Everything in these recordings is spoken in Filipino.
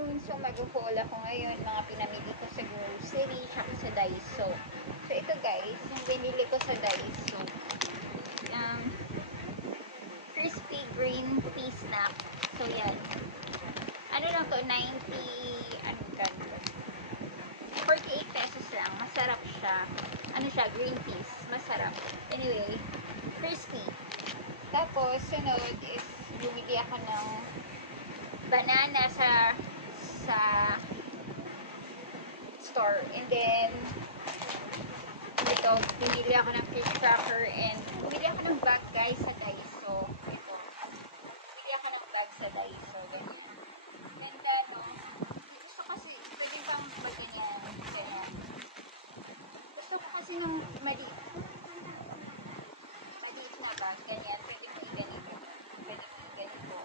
afternoon. So, mag-haul ako ngayon. Mga pinamili ko sa grocery, tsaka sa Daiso. So, ito guys, yung binili ko sa Daiso. Crispy green pea snack. So, yan. Ano lang to? 90, ano ganito? 48 pesos lang. Masarap siya. Ano siya? Green peas. Masarap. Anyway, crispy. Tapos, sunod is bumili ako ng banana sa store. And then, ito, bumili ako ng fish cracker and bumili ako ng bag guys sa Daiso. Ito. Bumili ako ng bag sa Daiso. Ganyan. And then, gusto kasi, pwede pang magganyan. Ganyan. Gusto ko kasi ng maliit na bag. Ganyan. Pwede mo i-ganito. Pwede mo i-ganito.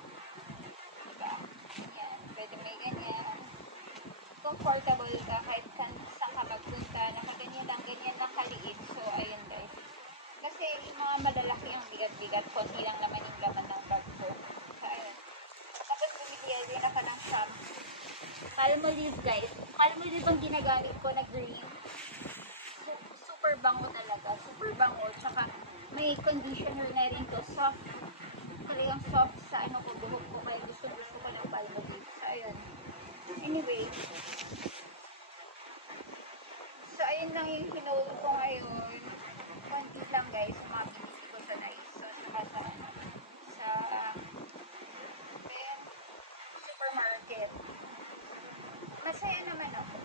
Diba? Yan. Pwede mo i-ganyan. Comfortable ka kahit saan ka magpunta. Nakaganyan lang kaliit. So, ayun guys. Kasi yung mga malalaki ang bigat-bigat. Konti lang naman yung laman ng bag ko. So, ayun. Tapos bumili din ako ng shampoo. Palmolive guys. Palmolive ang ginagamit ko na green. Super bango talaga. Super bango. Tsaka may conditioner na rin to. Soft. Talagang soft sa ano ko. Buhok ko. Kaya gusto ko ng Palmolive. So, ayun. Anyway. So, ayun lang yung hinol ko ngayon. Konti lang guys. Mga pinili ko sa Daiso. Saka sa supermarket. Masaya naman ako.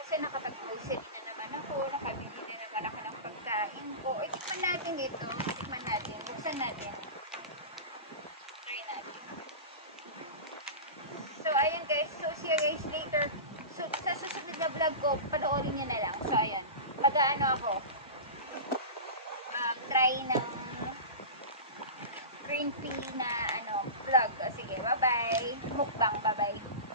Kasi nakapag-grocery na naman ako. Nakabili na naman ako ng pagkain ko. Tikman natin ito. Tikman natin. Buksan natin. Try natin. So, ayun guys. So, see you guys later. So, sa susunod na vlog ko, panoorin nyo na lang. So, ayan. Mag-ano ako. Try ng green pea na, vlog. Sige, bye-bye. Mukbang, bye-bye.